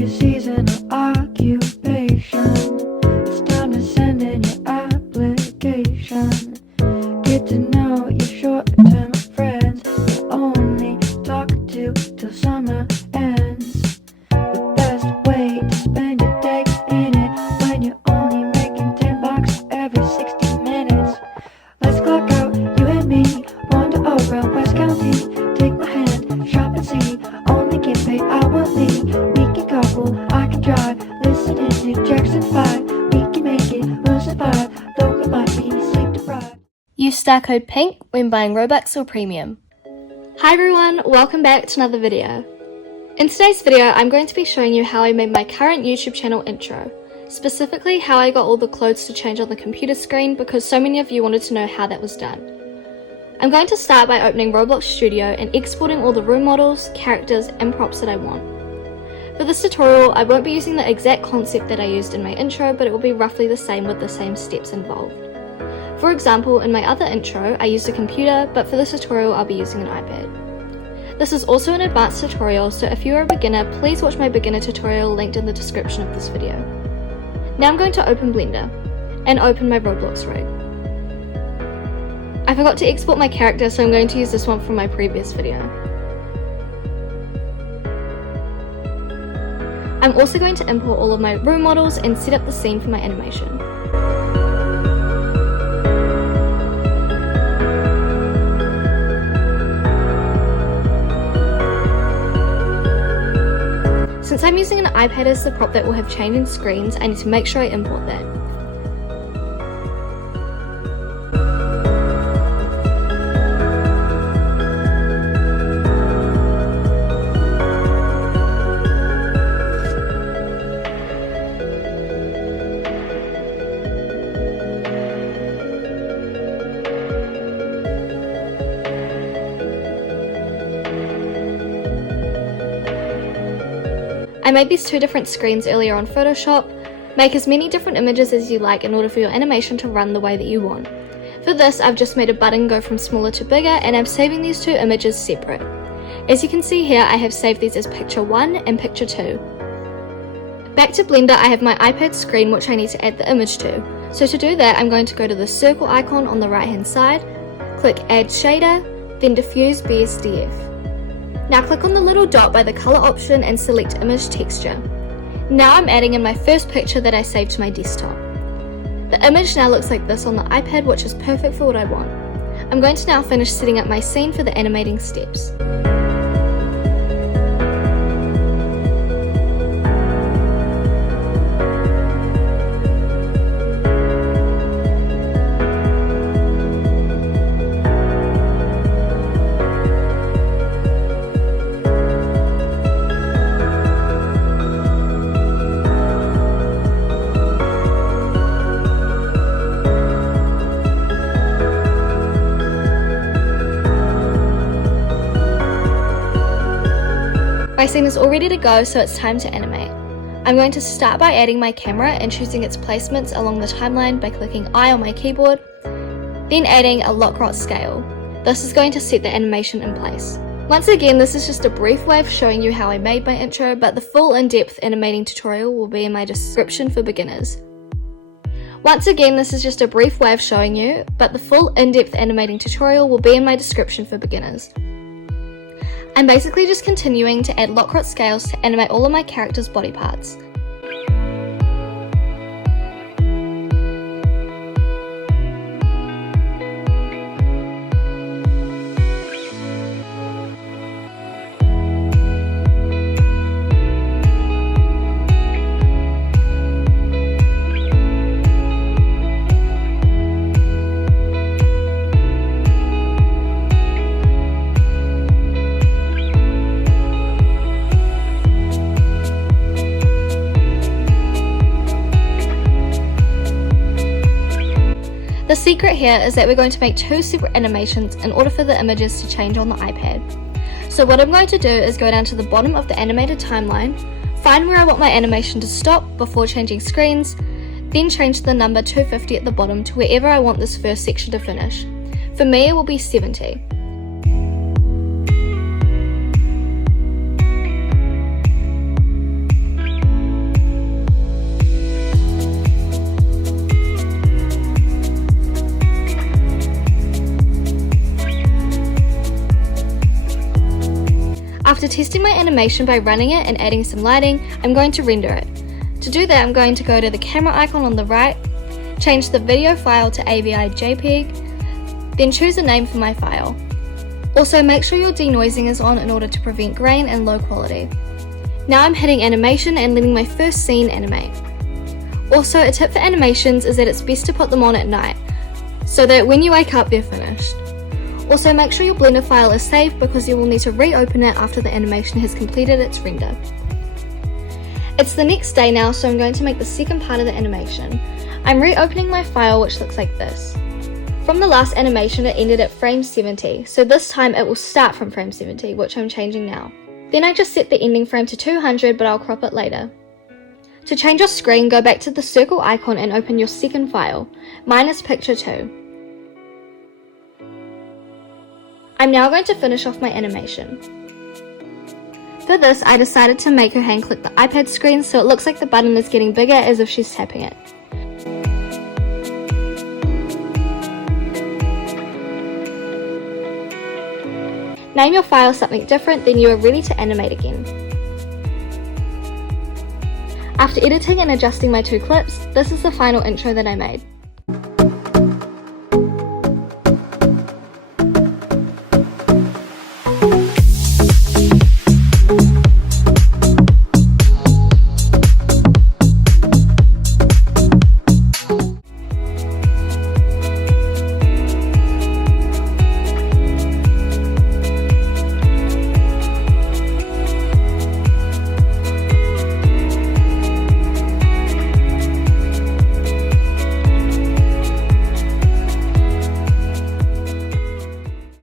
your seasonal occupation. It's time to send in your application. Get to know your short-term friends you only talk to till summer ends. The best way to spend your day in it when you're only making $10 every 60 minutes. Let's clock out, you and me, wander around West County. Take my hand, shop and see, only get paid hourly. We can carpool, I can drive, listening to Jackson 5. We can make it, we'll survive, though we might be sleep deprived. Use star code PINK when buying Robux or Premium. Hi everyone, welcome back to another video. In today's video, I'm going to be showing you how I made my current YouTube channel intro. Specifically, how I got all the clothes to change on the computer screen because so many of you wanted to know how that was done. I'm going to start by opening Roblox Studio and exporting all the room models, characters, and props that I want. For this tutorial, I won't be using the exact concept that I used in my intro, but it will be roughly the same with the same steps involved. For example, in my other intro, I used a computer, but for this tutorial, I'll be using an iPad. This is also an advanced tutorial, so if you are a beginner, please watch my beginner tutorial linked in the description of this video. Now I'm going to open Blender, and open my Roblox rig. I forgot to export my character, so I'm going to use this one from my previous video. I'm also going to import all of my room models and set up the scene for my animation. Since I'm using an iPad as the prop that will have changing screens, I need to make sure I import that. I made these two different screens earlier on Photoshop. Make as many different images as you like in order for your animation to run the way that you want. For this, I've just made a button go from smaller to bigger, and I'm saving these two images separate. As you can see here, I have saved these as picture 1 and picture 2. Back to Blender, I have my iPad screen which I need to add the image to. So to do that, I'm going to go to the circle icon on the right hand side, click Add Shader, then Diffuse BSDF. Now click on the little dot by the color option and select image texture. Now I'm adding in my first picture that I saved to my desktop. The image now looks like this on the iPad, which is perfect for what I want. I'm going to now finish setting up my scene for the animating steps. My scene is all ready to go, so it's time to animate. I'm going to start by adding my camera and choosing its placements along the timeline by clicking I on my keyboard, then adding a lock rot scale. This is going to set the animation in place. Once again, this is just a brief way of showing you how I made my intro, but the full in-depth animating tutorial will be in my description for beginners. Once again, this is just a brief way of showing you, but the full in-depth animating tutorial will be in my description for beginners. I'm basically just continuing to add lock rot scales to animate all of my characters' body parts. The secret here is that we're going to make two separate animations in order for the images to change on the iPad. So what I'm going to do is go down to the bottom of the animated timeline, find where I want my animation to stop before changing screens, then change the number 250 at the bottom to wherever I want this first section to finish. For me, it will be 70. testing my animation by running it and adding some lighting, I'm going to render it. To do that, I'm going to go to the camera icon on the right, change the video file to AVI JPEG, then choose a name for my file. Also, make sure your denoising is on in order to prevent grain and low quality. Now I'm hitting animation and letting my first scene animate. Also, a tip for animations is that it's best to put them on at night, so that when you wake up they're finished. Also, make sure your Blender file is saved because you will need to reopen it after the animation has completed its render. It's the next day now, so I'm going to make the second part of the animation. I'm reopening my file, which looks like this. From the last animation it ended at frame 70, so this time it will start from frame 70, which I'm changing now. Then I just set the ending frame to 200, but I'll crop it later. To change your screen, go back to the circle icon and open your second file. Mine is picture 2. I'm now going to finish off my animation. For this, I decided to make her hand click the iPad screen so it looks like the button is getting bigger as if she's tapping it. Name your file something different, then you are ready to animate again. After editing and adjusting my 2 clips, this is the final intro that I made.